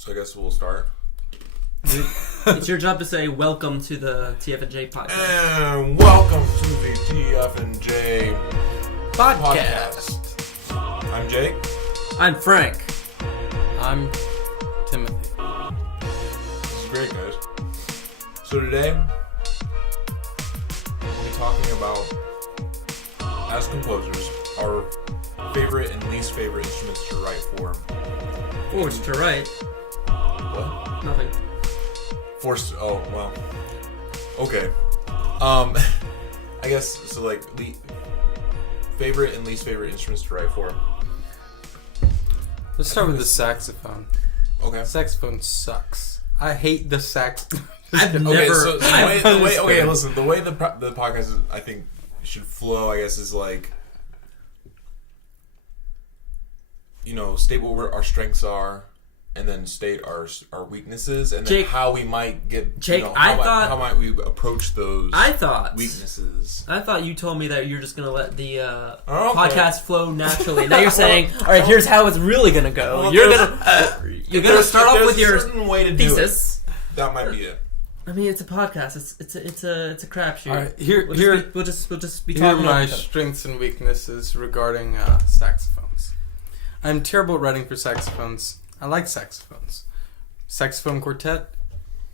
So I guess we'll start. It's your job to say welcome to the TF&J podcast. And welcome to the TF&J podcast. I'm Jake. I'm Frank. I'm Timothy. This is great, guys. So today, we'll be talking about, as composers, our favorite and least favorite instruments to write for. Forced to write. What? Nothing. Forced. Oh, well. Okay. I guess so. Like favorite and least favorite instruments to write for. Let's start with the saxophone. Okay. Saxophone sucks. I hate the sax. I've never. Okay, so the way okay, listen. The way the podcast I think should flow, I guess, is like, state what our strengths are, and then state our weaknesses, and then Jake, how we might get. Jake, how might we approach those? Weaknesses. I thought you told me that you're just gonna let the Okay. podcast flow naturally. Now you're saying, all right, here's how it's really gonna go. Well, you're gonna start off with your way to thesis. Do it. That might be it. I mean, it's a podcast. It's a crapshoot. All right, We'll just be here are talking my about strengths and weaknesses regarding saxophones. I'm terrible at writing for saxophones. I like saxophones. Saxophone quartet,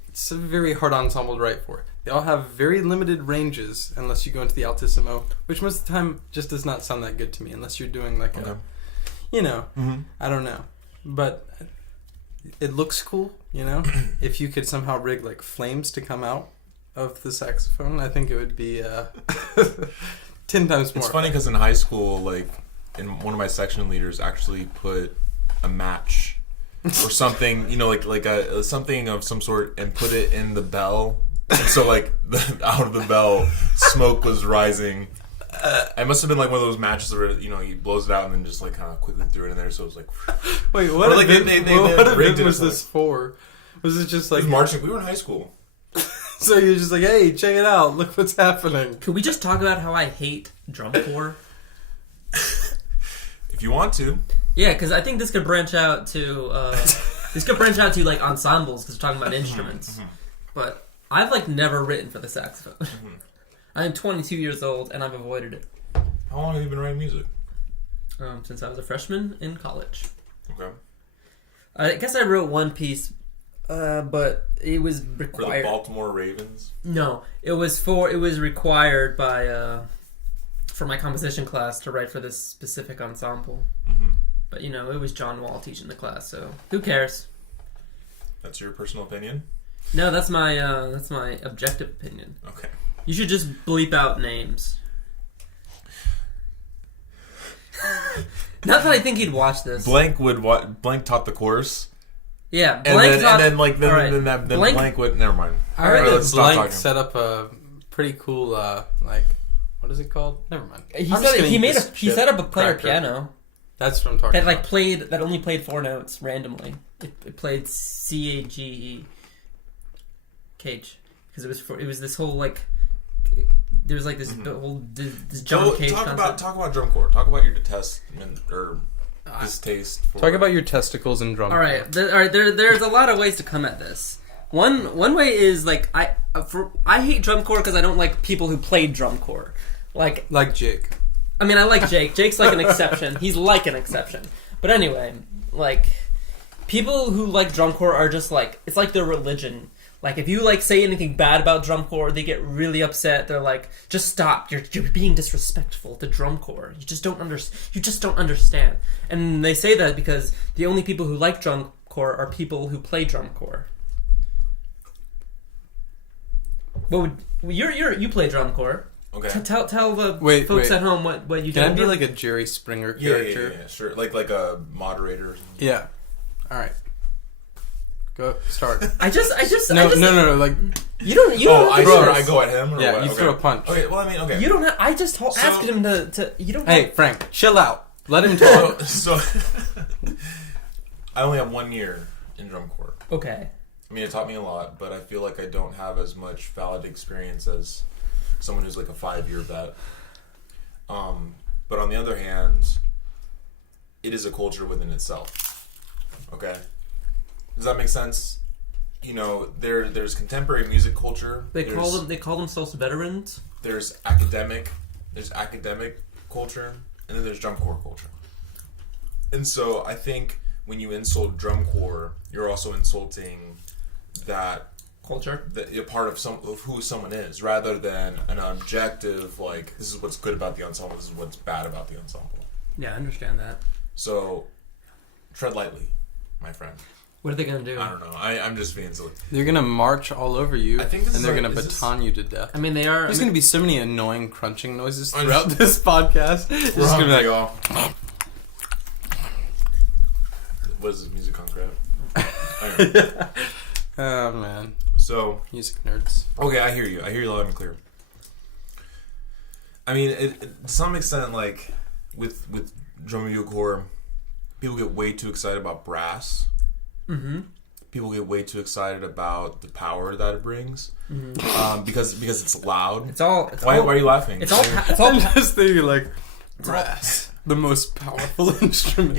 it's a very hard ensemble to write for. They all have very limited ranges unless you go into the altissimo, which most of the time just does not sound that good to me unless you're doing like Okay. I don't know. But it looks cool, If you could somehow rig like flames to come out of the saxophone, I think it would be 10 times more. It's funny because in high school, like, one of my section leaders actually put a match or something, like a something of some sort, and put it in the bell. And so, like, out of the bell, smoke was rising. It must have been like one of those matches where he blows it out and then just like kind of quickly threw it in there. So it was like, wait, what event was this for? Was it just like it was marching? We were in high school. So you're just like, hey, check it out! Look what's happening. Could we just talk about how I hate drum corps? If you want to. Yeah, because I think this could branch out to like ensembles because we're talking about instruments. But I've like never written for the saxophone. I am 22 years old and I've avoided it. How long have you been writing music? Since I was a freshman in college. Okay. I guess I wrote one piece, but it was required. For the Baltimore Ravens? No, it was required by for my composition class to write for this specific ensemble. But it was John Wall teaching the class, so who cares? That's your personal opinion? No, that's my objective opinion. Okay. You should just bleep out names. Not that I think he'd watch this. Blank taught the course. Yeah, Blank Blank Blank would. Never mind. I heard let's that stop Blank talking. set up a pretty cool what is it called? Never mind. He set up a player piano That's what I'm talking about. that only played 4 notes randomly. It played C-A-G-E cage because it was this whole like there was like this whole this John Cage concept. Talk about drum corps. Talk about your distaste for. Talk about your testicles and drum. All right, there's a lot of ways to come at this. One way is like I hate drum corps because I don't like people who play drum corps. Like Jake. I mean, I like Jake. Jake's like an exception. He's like an exception. But anyway, like people who like drum corps are just like it's like their religion. Like if you like say anything bad about drum corps, they get really upset. They're like, "Just stop! You're being disrespectful to drum corps. You just don't understand." And they say that because the only people who like drum corps are people who play drum corps. You play drum corps? Okay. Tell the folks at home what you do. Can I be like a Jerry Springer character? Yeah, sure. Like a moderator. Or something. Yeah. All right. Go start. I just No. Like you don't. I go at him. Or yeah, what? you throw a punch. Okay. Well, I mean, okay. You don't have. I just asked him to. You don't. Hey, Frank, chill out. Let him talk. So I only have 1 year in drum corps. Okay. I mean, it taught me a lot, but I feel like I don't have as much valid experience as someone who's like a 5-year vet. But on the other hand, it is a culture within itself. Okay? Does that make sense? You know, there's contemporary music culture. They call themselves veterans. There's academic culture, and then there's drum corps culture. And so I think when you insult drum corps, you're also insulting that Culture. that you're part of who someone is, rather than an objective like this is what's good about the ensemble, this is what's bad about the ensemble. Yeah, I understand that. So tread lightly, my friend. What are they gonna do? I don't know. I'm just being silly. They're gonna march all over you, I think this and is they're like- gonna is this- baton you to death. I mean, they are. There's gonna be so many annoying crunching noises I throughout know. this podcast. It's We're just gonna be hungry, like, y'all. What is this, music on crap? Anyway, oh man, so music nerds. okay, I hear you loud and clear. I mean, to some extent, like with drum and bugle corps, people get way too excited about brass. Mm-hmm. People get way too excited about the power that it brings, because it's loud. Why are you laughing? It's all. I'm just thinking like brass, the most powerful instrument.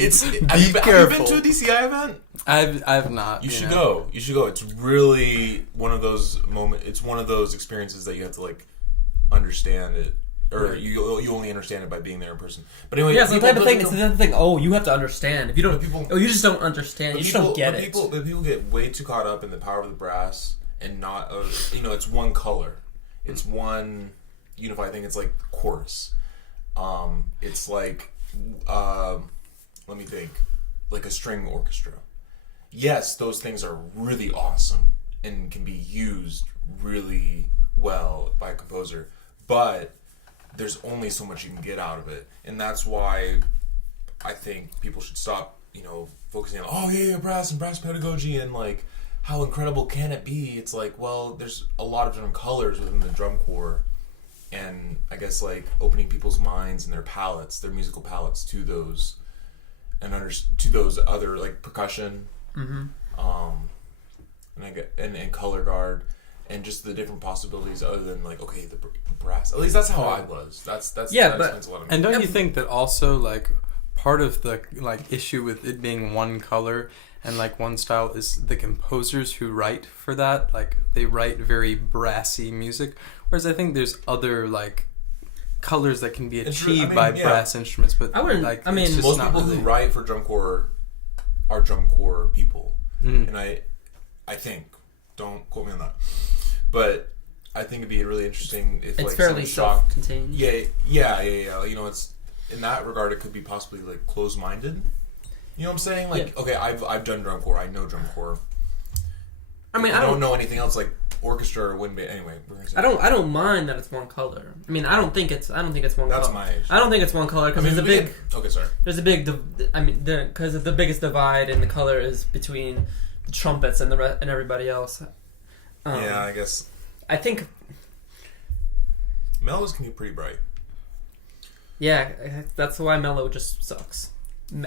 Have you careful. been to a DCI event? I've not. You should go. You should go. It's really one of those moments. It's one of those experiences that you have to like understand it, or Right. you only understand it by being there in person. But anyway, Yeah, it's the people- type of thing. It's the type of thing. Oh, you have to understand. If you don't, But people- you just don't understand. You just don't get it. But people get way too caught up in the power of the brass and not, it's one color. It's one unified thing. It's like chorus. It's like, let me think, like a string orchestra. Yes, those things are really awesome and can be used really well by a composer, but there's only so much you can get out of it, and that's why I think people should stop, focusing on brass and brass pedagogy and like how incredible can it be. It's like, well, there's a lot of different colors within the drum corps, and I guess like opening people's minds and their palettes, their musical palettes to those, and to those other like percussion, and color guard. And just the different possibilities, other than like, okay, the brass. At least that's how I was. That's Yeah, that but- explains a lot of me. And don't you think that also like part of the like issue with it being one color and like one style is the composers who write for that, like they write very brassy music, whereas I think there's other like colors that can be It's achieved true. by brass instruments, but I wouldn't- like I mean, it's just Most not people really. who write for drum corps are drum corps people, Mhm. and I think, don't quote me on that, but I think it'd be really interesting if It's like fairly someone shocked. self-contained. Yeah. It's in that regard, it could be possibly like closed-minded. You know what I'm saying? Like, Yeah. okay, I've done drum corps. I know drum corps. I mean, If I you don't know anything else like orchestra or wind band. Anyway, we're gonna say I don't mind that it's one color. I mean, I don't think it's one that's color. my age. I don't think it's one color because there's a big. Okay, sorry. There's a big. Because the biggest divide in the color is between the trumpets and and everybody else. Yeah, I guess I think. mellows can be pretty bright. Yeah, that's why mellow just sucks.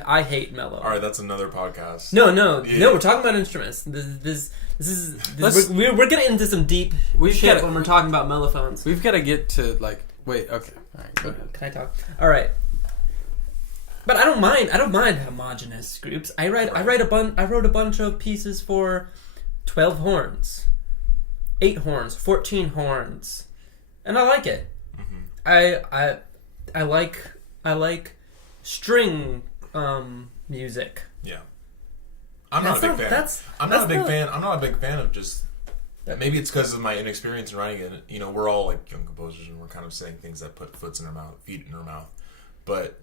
I hate mellow. All right, that's another podcast. No. Yeah. We're talking about instruments. This Let's- is we're getting into some deep We've shit gotta- when we're talking about mellophones. We've got to get to like wait. Okay, all right, go ahead. Can I talk? All right. But I don't mind homogenous groups. I wrote a bunch of pieces for 12 horns, 8 horns, 14 horns, and I like it. Mm-hmm. I like string music. Yeah, I'm not a big fan. I'm not a big fan of just. Maybe it's because of my inexperience in writing it. We're all like young composers, and we're kind of saying things that put feet in our mouth. But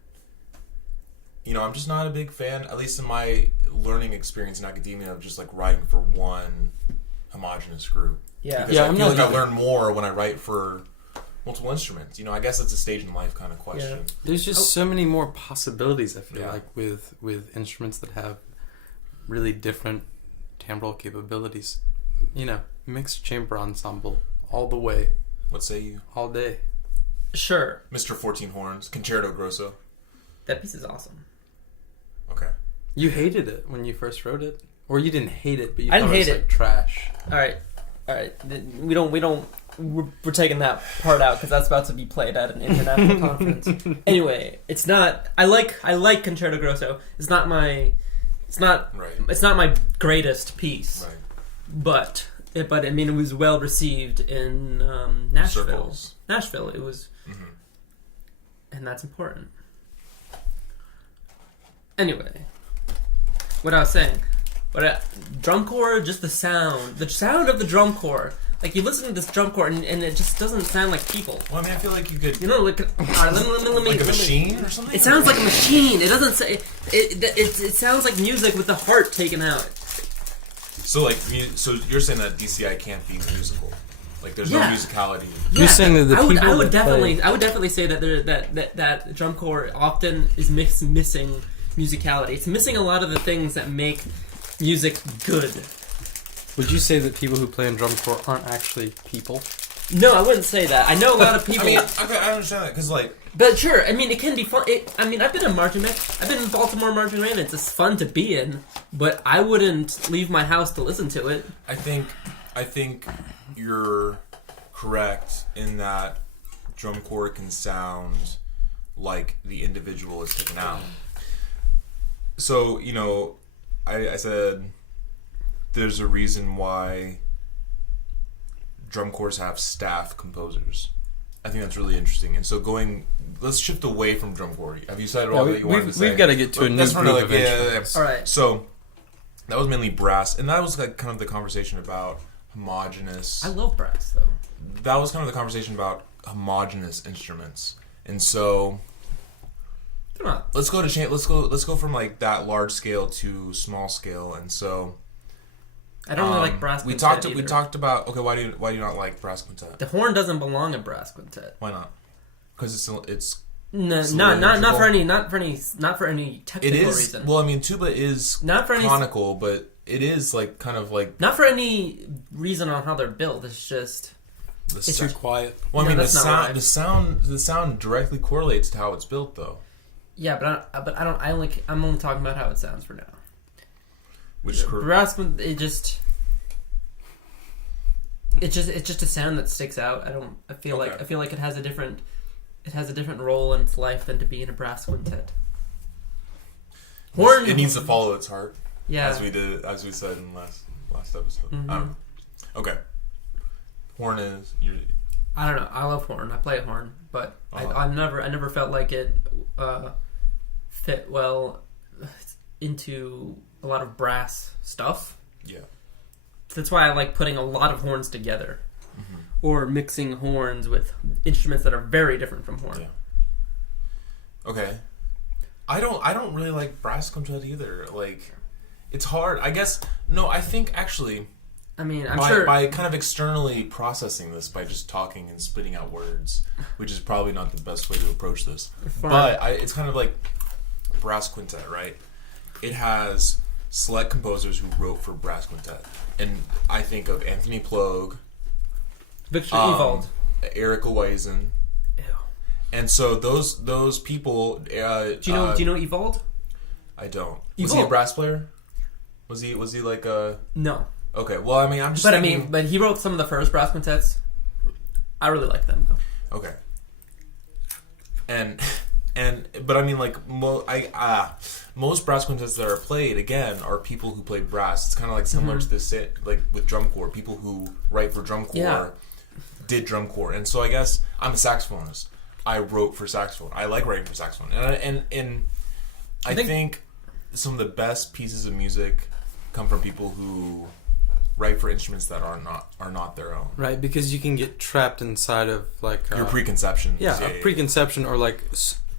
I'm just not a big fan, at least in my learning experience in academia, of just like writing for one homogenous group. Yeah. Because Yeah, I I'm feel not like I either. learn more when I write for multiple instruments. I guess it's a stage in life kind of question. Yeah. There's just so many more possibilities. I feel Yeah. like with instruments that have really different timbral capabilities. Mixed chamber ensemble all the way, What say you, all day. Sure, Mr. 14 Horns, Concerto Grosso? that piece is awesome. Okay. You hated it when you first wrote it, or you didn't hate it, but you I thought didn't it was hate like it. trash. All right. We're taking that part out because that's about to be played at an international conference. Anyway, it's not. I like Concerto Grosso. It's not my It's not. Right. It's not my greatest piece. Right. But I mean, it was well received in Nashville. Circles. Nashville, it was, Mm-hmm. and that's important. Anyway, what I was saying, drum corps, just the sound of the drum corps. Like you listen to this drum corps, and it just doesn't sound like people. Well, I mean, I feel like you could. You know, like let me, Like a machine or something. It sounds like a machine. It doesn't say. It sounds like music with the heart taken out. So like, so you're saying that DCI can't be musical? Like there's no musicality. Yeah. You're saying that the people I would that definitely, play- I would definitely say that that drum corps often is missing musicality. It's missing a lot of the things that make music good. Would you say that people who play in drum corps aren't actually people? No, I wouldn't say that. I know a lot of people. I mean, I understand that because like. But sure, I mean, it can be fun. I mean, I've been in marching band. I've been in Baltimore marching band. It's fun to be in, but I wouldn't leave my house to listen to it. I think you're correct in that drum corps can sound like the individual is taken out. So, you know, I said there's a reason why drum corps have staff composers. I think that's really interesting. And so let's shift away from drum corps. Have you said all that you wanted to say? We've got to get to a new group of instruments. All right. So that was mainly brass, and that was like kind of the conversation about homogeneous. I love brass though. That was kind of the conversation about homogeneous instruments, and so They're not. let's go from like that large scale to small scale, and so I don't really like brass. We quintet talked about okay. Why do you not like brass quintet? The horn doesn't belong in brass quintet. Why not? Because it's No, It's not for any it technical is reason. well. I mean, tuba is Not for any conical, but it is like kind of like not for any reason on how they're built. It's just the It's sound. too quiet. Well, I No, mean, that's not right. the sound directly correlates to how it's built, though. yeah, I'm only talking about how it sounds for now. Which is correct. Brass quintet, it's just a sound that sticks out. I feel like it has a different role in its life than to be in a brass quintet. Horn. It needs to follow its heart. Yeah. As we said in last episode. Mhm. Okay. Horn is I don't know. I love horn. I play horn, but I never felt like it fit well into a lot of brass stuff. yeah. That's why I like putting a lot of horns together, or mixing horns with instruments that are very different from horn. Yeah. Okay. I don't really like brass quintet either. Like, it's hard. I guess no. I think actually. I mean, I'm sure by kind of externally processing this by just talking and spitting out words, which is probably not the best way to approach this. Fine. But it's kind of like brass quintet, right? It has select composers who wrote for brass quintet, and I think of Anthony Ploeg, Victor Ewald. Eric Eisen, Ew. and so those people. Do you know Ewald? I don't. Was he a Ewald. brass player? Was he like a? No. Okay, well, I mean, I'm just. But thinking, but he wrote some of the first brass quintets. I really like them though. Okay. But I mean, like most brass quintets that are played again are people who played brass. It's kind of like similar to this, like with drum corps. People who write for drum corps did drum corps, and so I guess I'm a saxophonist. I wrote for saxophone. I like writing for saxophone, and I think some of the best pieces of music come from people who write for instruments that are not their own. Right, because you can get trapped inside of like Your preconceptions. a preconception or like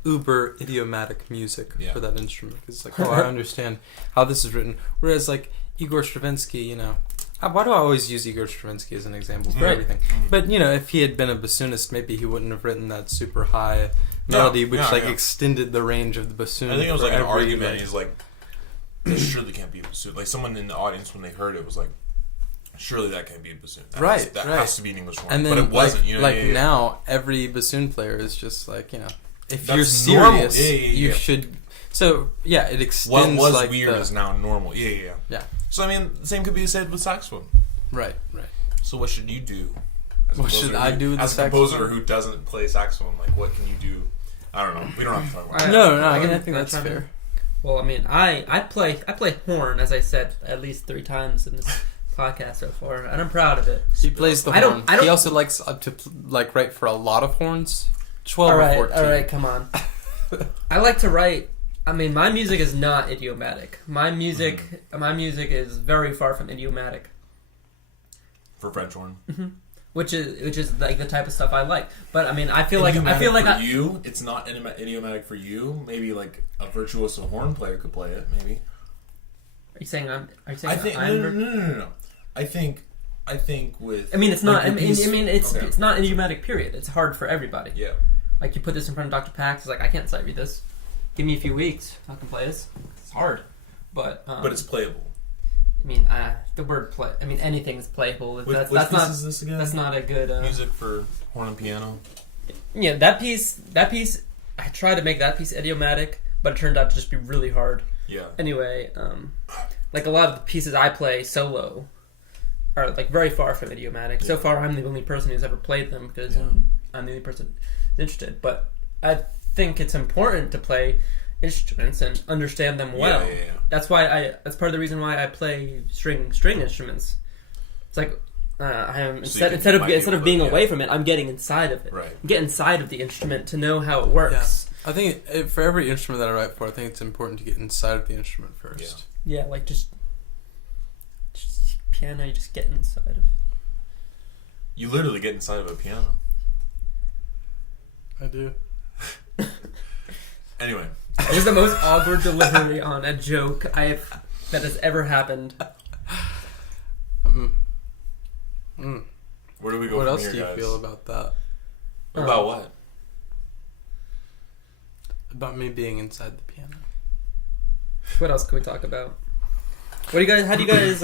uber idiomatic music for that instrument. It's like, I understand how this is written. Whereas like Igor Stravinsky, you know, why do I always use Igor Stravinsky as an example for everything? But you know, if he had been a bassoonist, maybe he wouldn't have written that super high melody, which extended the range of the bassoon. I think it was like an argument. Like, He's like, this surely can't be a bassoon. Like someone in the audience when they heard it was like, surely that can't be a bassoon. That has to be an English horn. and then, but it wasn't. Like, now, every bassoon player is just like, you know, if That's you're serious, normal. you should. So yeah, it extends. What was like weird is now normal. Yeah. So I mean, the same could be said with saxophone. Right. So what should you do? What should I do with as the a composer saxophone? who doesn't play saxophone? Like, what can you do? I don't know. We don't have to talk about it. No, I think that's fair. Well, I mean, I play horn, as I said at least 3 times in this podcast so far, and I'm proud of it. He plays the horn. He also likes to write for a lot of horns. 12 or 14. All right, come on. I like to write. I mean, my music is not idiomatic. My music is very far from idiomatic. For French horn. Mm-hmm. Which is like the type of stuff I like. But I mean, I feel like for you, it's not idiomatic for you. Maybe like a virtuoso horn player could play it. Maybe. Are you saying no. I think with. I mean, it's not. It's not idiomatic. Period. It's hard for everybody. Yeah. Like you put this in front of Dr. Pax, it's like I can't sight read this. Give me a few weeks, I can play this. It's hard, but it's playable. I mean, the word play. I mean, anything is playable. Which piece is this again? That's not a good music for horn and piano. Yeah, that piece. I tried to make that piece idiomatic, but it turned out to just be really hard. Yeah. Anyway, like a lot of the pieces I play solo are like very far from idiomatic. Yeah. So far, I'm the only person who's ever played them because I'm the only person interested. But I think it's important to play instruments and understand them well. Yeah. That's why that's part of the reason why I play string instruments. It's like instead of being away from it, I'm getting inside of it. Right. I'm getting inside of the instrument to know how it works. Yeah. I think for every instrument that I write for, I think it's important to get inside of the instrument first. Yeah, like just piano, you just get inside of it. You literally get inside of a piano. I do. Anyway. It was the most awkward delivery on a joke that has ever happened. Where do we go what from else here, do you guys? feel about that? About what? About me being inside the piano. What else can we talk about? How do you guys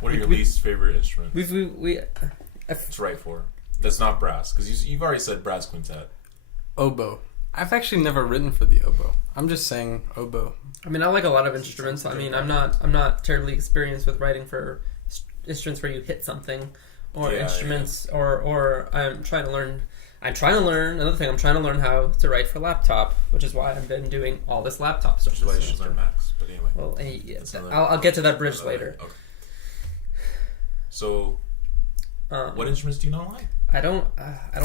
what are your least favorite instruments? We to write for. That's not brass, because you've already said brass quintet. Oboe. I've actually never written for the oboe. I'm just saying oboe. I mean, I like a lot of instruments. I mean, I'm not terribly experienced with writing for instruments where you hit something, or instruments, or I'm trying to learn. Another thing, I'm trying to learn how to write for laptop, which is why I've been doing all this laptop stuff. Which is why you should learn Max. But anyway, well, I'll get to that bridge later. Okay. So, what instruments do you not like? I don't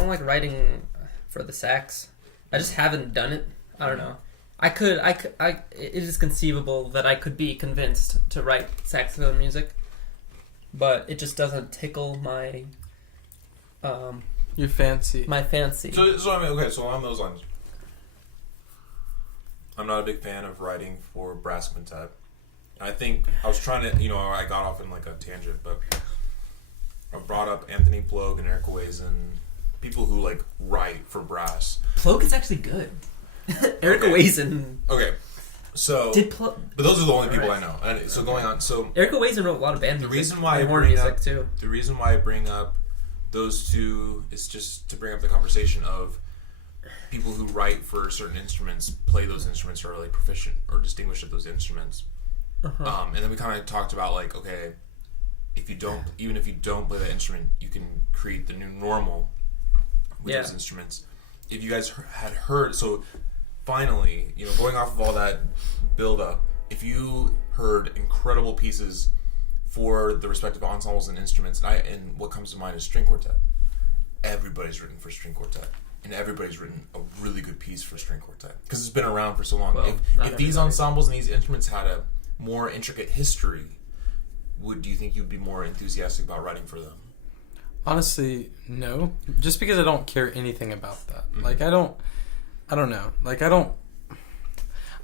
like writing for the sax. I just haven't done it. I don't know. It is conceivable that I could be convinced to write saxophone music, but it just doesn't tickle my your fancy. My fancy. So I mean, okay. So along those lines, I'm not a big fan of writing for brass quintet. I think I was trying to, I got off in like a tangent, but I brought up Anthony Plogue and Eric Wazen, people who like write for brass. Plogue is actually good. Eric Wazen. Okay. So, but those are the only people I know. And so going on, so Eric Wazen wrote a lot of band music. The reason why I bring up those two is just to bring up the conversation of people who write for certain instruments, play those instruments, or are like proficient or distinguished at those instruments. And then we kind of talked about like, okay, even if you don't play that instrument, you can create the new normal with those instruments. If you guys had heard, so finally, going off of all that build up, if you heard incredible pieces for the respective ensembles and instruments, and what comes to mind is string quartet. Everybody's written for string quartet, and everybody's written a really good piece for string quartet because it's been around for so long. Well, if these ensembles and these instruments had a more intricate history, do you think you'd be more enthusiastic about writing for them? Honestly, no. Just because I don't care anything about that. Mm-hmm. Like I don't know. Like I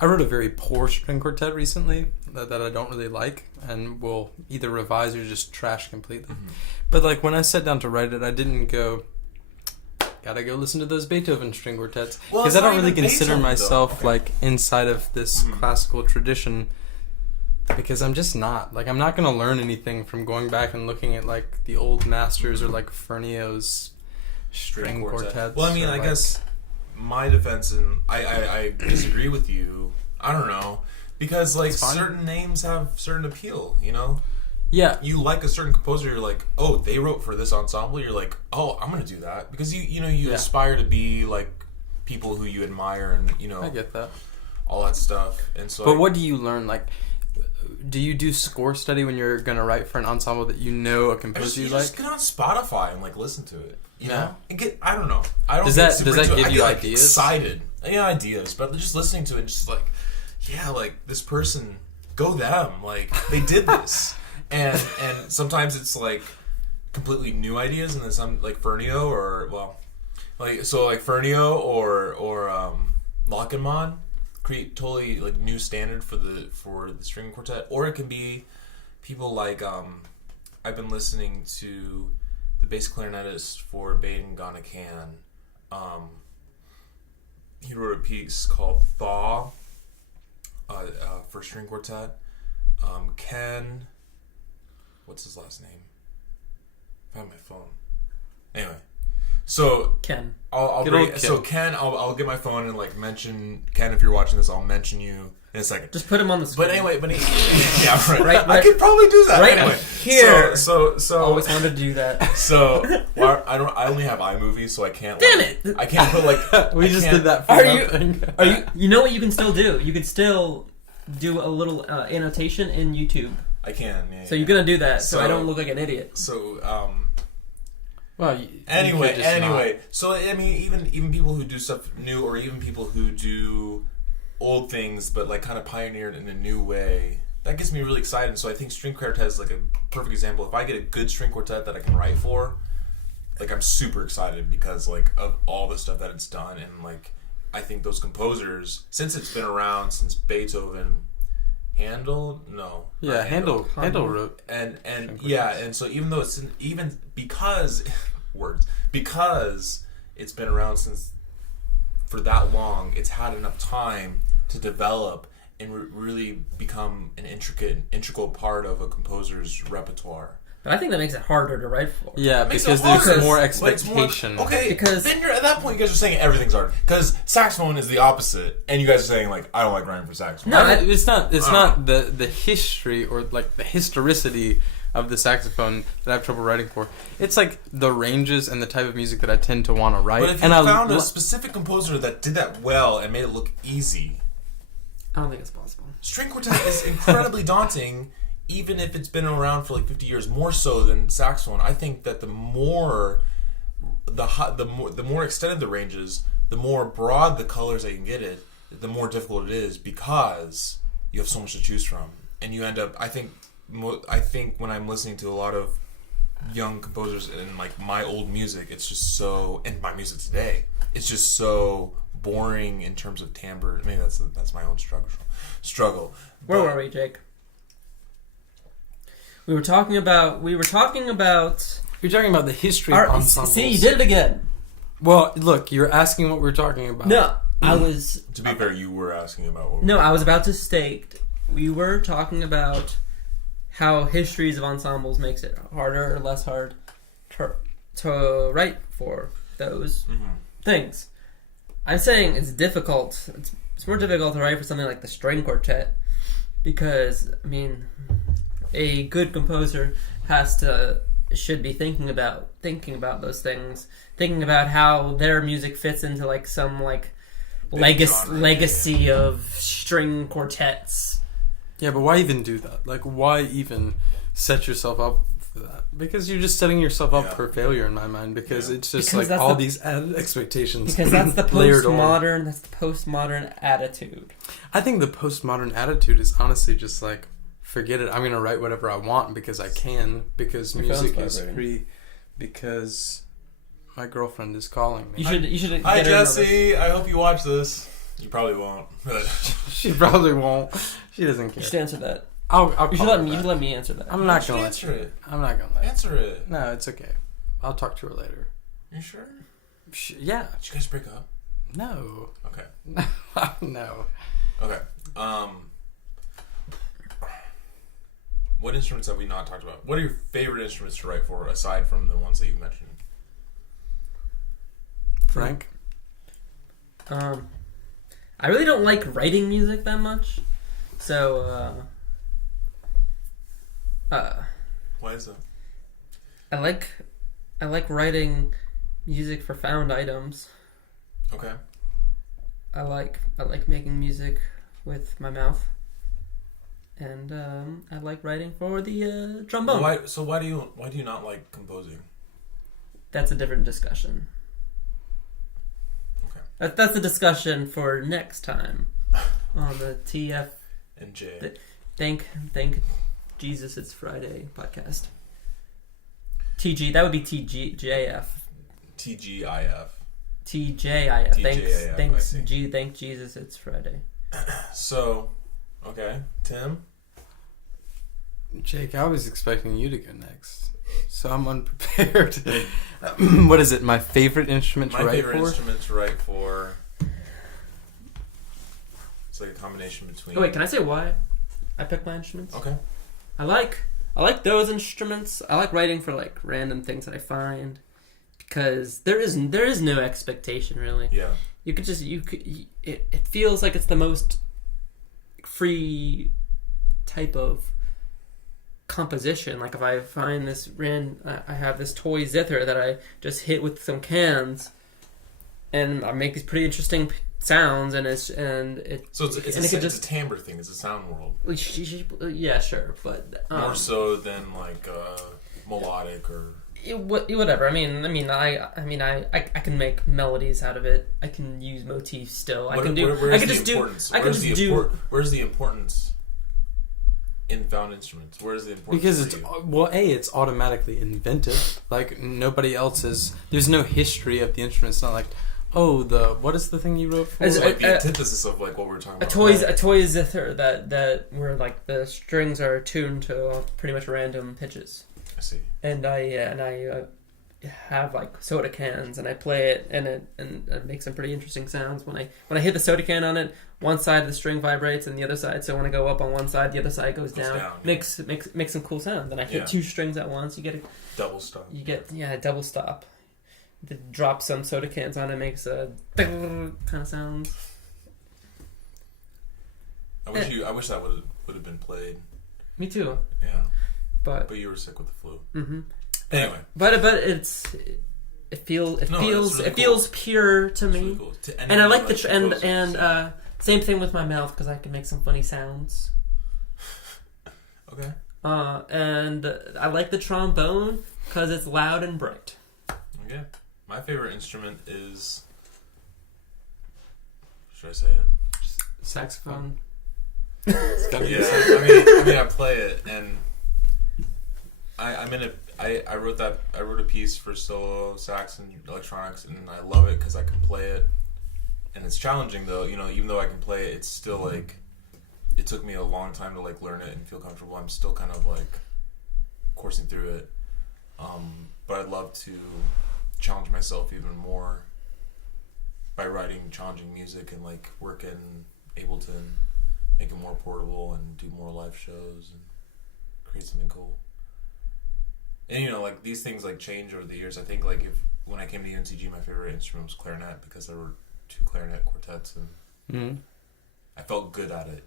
wrote a very poor string quartet recently that I don't really like and will either revise or just trash completely. Mm-hmm. But like when I sat down to write it, I didn't go, gotta go listen to those Beethoven string quartets. Because I don't really consider myself like inside of this classical tradition. Because I'm just not. Like, I'm not going to learn anything from going back and looking at, like, the old masters or, like, Fernio's string quartets. Well, I mean, I guess my defense, and I disagree with you. I don't know. Because, like, certain names have certain appeal, Yeah. You like a certain composer, you're like, oh, they wrote for this ensemble. You're like, oh, I'm going to do that. Because, you aspire to be, like, people who you admire and, I get that. all that stuff. And so, But what do you learn? Like, do you do score study when you're gonna write for an ensemble that you know a composer you like? Just get on Spotify and like listen to it. You Yeah. know, and get. I don't know. I don't. Does get that- super does that into it. give I you get, like, ideas? Excited. Yeah, ideas. But just listening to it, just like, yeah, like this person, go them. Like they did this, and sometimes it's like completely new ideas, and then some like Fernio or Fernio or Lockenmon create totally like new standard for the string quartet, or it can be people like I've been listening to the bass clarinetist for Baden Ganakan. He wrote a piece called Thaw for string quartet. Ken, what's his last name? I found my phone. Anyway, so Ken. I'll Good old bring, Ken. so Ken, I'll get my phone and like mention Ken if you're watching this. I'll mention you in a second. Just put him on the screen. But anyway, yeah, right. Right, I could probably do that. right anyway, here. So Always wanted to do that. so well, I only have iMovie, so I can't. Damn like, it! I can't put like. We I just can't- did that for Are you- nothing. Are you? You know what you can still do? You can still do a little annotation in YouTube. I can. Yeah, So you're gonna do that, so I So- don't look like an idiot. So Well, you anyway, could just so I mean, even people who do stuff new, or even people who do old things, but like kind of pioneer it in a new way, that gets me really excited. So I think string quartet is like a perfect example. If I get a good string quartet that I can write for, like I'm super excited because like of all the stuff that it's done, and like I think those composers, since it's been around since Beethoven, Handel, no, Yeah, not Handel wrote. and String yeah, quartets. and so even though it's even because because it's been around since for that long, it's had enough time to develop and really become an integral part of a composer's repertoire. But I think that makes it harder to write for. Yeah, Makes because it harder. there's more But it's expectation. okay, Because- then you're at that point. You guys are saying everything's hard because saxophone is the opposite, and you guys are saying like I don't like writing for saxophone. No, It's not the history or like the historicity of the saxophone that I have trouble writing for. It's like the ranges and the type of music that I tend to want to write. But if you and found a specific composer that did that well and made it look easy, I don't think it's possible. string quartet is incredibly daunting, even if it's been around for like 50 years, more so than saxophone. I think that the more extended the ranges, the more broad the colors that you can get it, the more difficult it is because you have so much to choose from, and you end up. I think when I'm listening to a lot of young composers and like my old music, it's just so, and my music today, it's just so boring in terms of timbre. Maybe that's my own struggle. Where But- were we, Jake? We were talking about. You're talking about the history Our, of ensembles. see, you did it again. Well, look, you're asking what we're talking about. No, I was. To be fair, you were asking about what. No, I was about to state. We were talking about how histories of ensembles makes it harder or less hard to write for those things. I'm saying it's difficult. It's more difficult to write for something like the string quartet because I mean, a good composer should be thinking about those things, thinking about how their music fits into like some like legacy of string quartets. Yeah, but why even do that? Like, why even set yourself up for that? Because you're just setting yourself up for failure in my mind. Because it's just Because like that's all the- these added expectations. Because that's the layered on. postmodern. That's the postmodern attitude. I think the postmodern attitude is honestly just like, forget it. I'm gonna write whatever I want because I can. Because Your music phone's is vibrating. free. Because my girlfriend is calling me. You should. Hi get her number. Jesse, I hope you watch this. You probably won't. But She probably won't. She doesn't You care. should answer that. I'll You call should let her me. You back. should let me answer that. I'm not you gonna let answer it. I'm not gonna let Answer it. No, it's okay. I'll talk to her later. You sure? Yeah. Did you guys break up? No. Okay. No. Okay. What instruments have we not talked about? What are your favorite instruments to write for, aside from the ones that you've mentioned? Frank? I really don't like writing music that much, so Why is that? I like writing music for found items. Okay. I like making music with my mouth. And I like writing for the trombone. Why do you not like composing? That's a different discussion. Okay. That's a discussion for next time on the TF&J. Thank Jesus It's Friday podcast. TG, that would be TGJF. TGIF. TJIF. Thank Jesus It's Friday. So, okay, Tim. Jake, I was expecting you to go next, so I'm unprepared. What is it? My favorite instrument to write for? My favorite instrument to write for. It's like a combination between. Oh wait, can I say why I pick my instruments? Okay. I like those instruments. I like writing for like random things that I find because there is no expectation really. Yeah. It feels like it's the most free type of composition. Like if I find I have this toy zither that I just hit with some cans, and I make these pretty interesting sounds, it's a timbre thing. It's a sound world. Yeah, sure, but more so than like melodic or whatever. I mean, I can make melodies out of it. I can use motifs still. Where's the importance in found instruments? Where's the importance? Because it's automatically invented. Like nobody else is. There's no history of the instrument. It's not like, what is the thing you wrote for? It's like the antithesis of like what we were talking about. A toy zither that where like the strings are tuned to pretty much random pitches. I see. And I have like soda cans, and I play it, and it makes some pretty interesting sounds. When I hit the soda can on it, one side of the string vibrates, and the other side. So when I go up on one side, the other side goes down. Makes some cool sound. Then I hit two strings at once. You get a double stop. You get a double stop. Drop some soda cans on it, makes a kind of sounds. I wish that would have been played. Me too. Yeah. But you were sick with the flu. Mm-hmm. Anyway. But it feels pure to me. Really cool. And I like the same thing with my mouth because I can make some funny sounds. Okay. And I like the trombone because it's loud and bright. Okay. My favorite instrument is. Should I say it? Saxophone. Yeah, I mean, I play it, and I wrote a piece for solo sax and electronics, and I love it because I can play it, and it's challenging though. Even though I can play it, it's still like it took me a long time to like learn it and feel comfortable. I'm still kind of like coursing through it, but I'd love to challenge myself even more by writing challenging music and like able to make it more portable and do more live shows and create something cool. And like these things like change over the years. I think like when I came to UNCG, my favorite instrument was clarinet because there were 2 clarinet quartets and I felt good at it.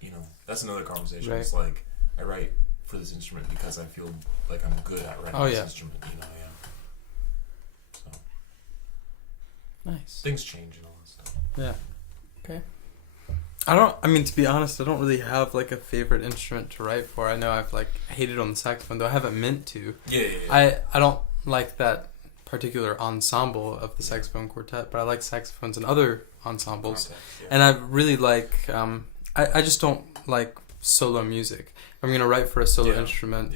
That's another conversation. Right. It's like I write for this instrument because I feel like I'm good at writing this instrument. Yeah. So nice. Things change and all that stuff. Yeah. Okay. To be honest, I don't really have like a favorite instrument to write for. I know I've like hated on the saxophone, though I haven't meant to. Yeah. I don't like that particular ensemble of the saxophone quartet, but I like saxophones and other ensembles. Okay, and I really like, I just don't like solo music. If I'm going to write for a solo instrument,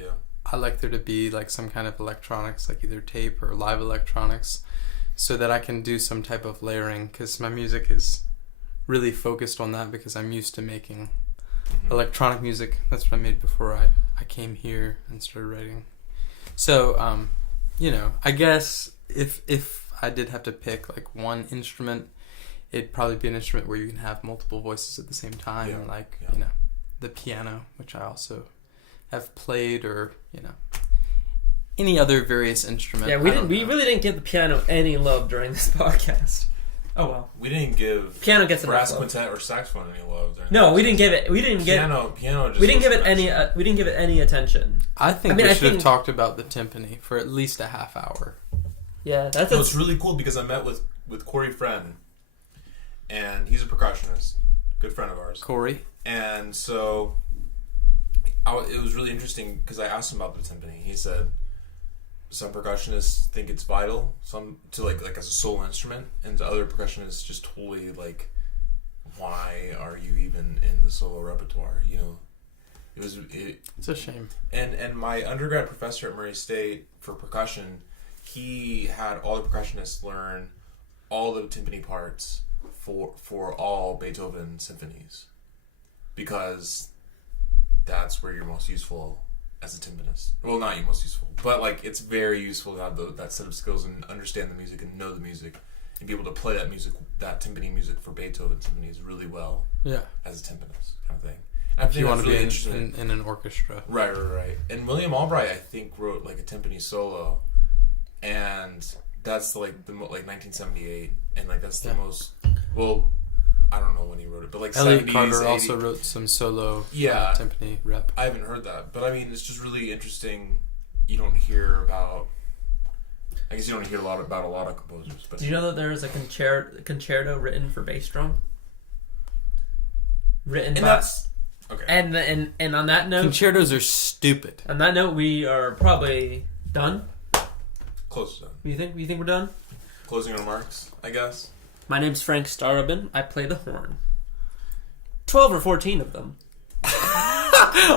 I like there to be like some kind of electronics, like either tape or live electronics, so that I can do some type of layering, because my music is really focused on that because I'm used to making electronic music. That's what I made before I came here and started writing. So, I guess if I did have to pick like one instrument, it'd probably be an instrument where you can have multiple voices at the same time, the piano, which I also have played, or any other various instrument. Yeah, we really didn't give the piano any love during this podcast. Oh well. We didn't give piano gets brass quintet or saxophone any love. No, we didn't give it. Piano. Just we didn't give it any. We didn't give it any attention. I think we should have talked about the timpani for at least a half hour. Yeah, it's really cool because I met with Corey Friend, and he's a percussionist, good friend of ours. Corey. And so it was really interesting because I asked him about the timpani. He said some percussionists think it's vital, some to like as a solo instrument, and other percussionists just totally like, why are you even in the solo repertoire? You know, it's a shame. And my undergrad professor at Murray State for percussion, he had all the percussionists learn all the timpani parts for all Beethoven symphonies, because that's where you're most useful as a timpanist. Well, not your most useful, but like it's very useful to have that set of skills and understand the music and know the music and be able to play that music, that timpani music for Beethoven symphonies really well. Yeah, as a timpanist kind of thing. And if you want to be in an orchestra, right. And William Albright, I think, wrote like a timpani solo, and that's like the like 1978, and like that's the most well. I don't know when he wrote it, but like Elliot 70s, Carter 80s. also wrote some solo timpani rep. I haven't heard that, but I mean, it's just really interesting. You don't hear about. I guess you don't hear about a lot of composers. But do you know that there is a concerto written for bass drum? And that's okay. And on that note, concertos are stupid. On that note, we are probably done. Close to done. You think we're done? Closing remarks, I guess. My name's Frank Starobin. I play the horn. 12 or 14 of them.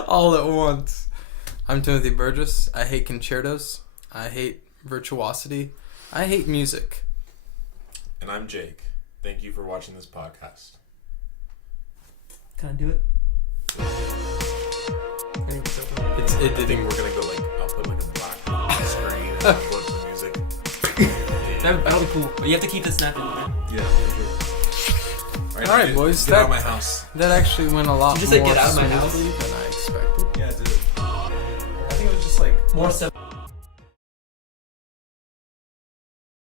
All at once. I'm Timothy Burgess. I hate concertos. I hate virtuosity. I hate music. And I'm Jake. Thank you for watching this podcast. Can I do it? I think we're gonna go like I'll put like a black screen and upload the music. That'll be cool. But you have to keep the snap in there. Yeah. All right, boys. Get out of my house. That actually went a lot Did you more just say get out of my house smoothly than I expected. Yeah, it did. I think it was just like more civil.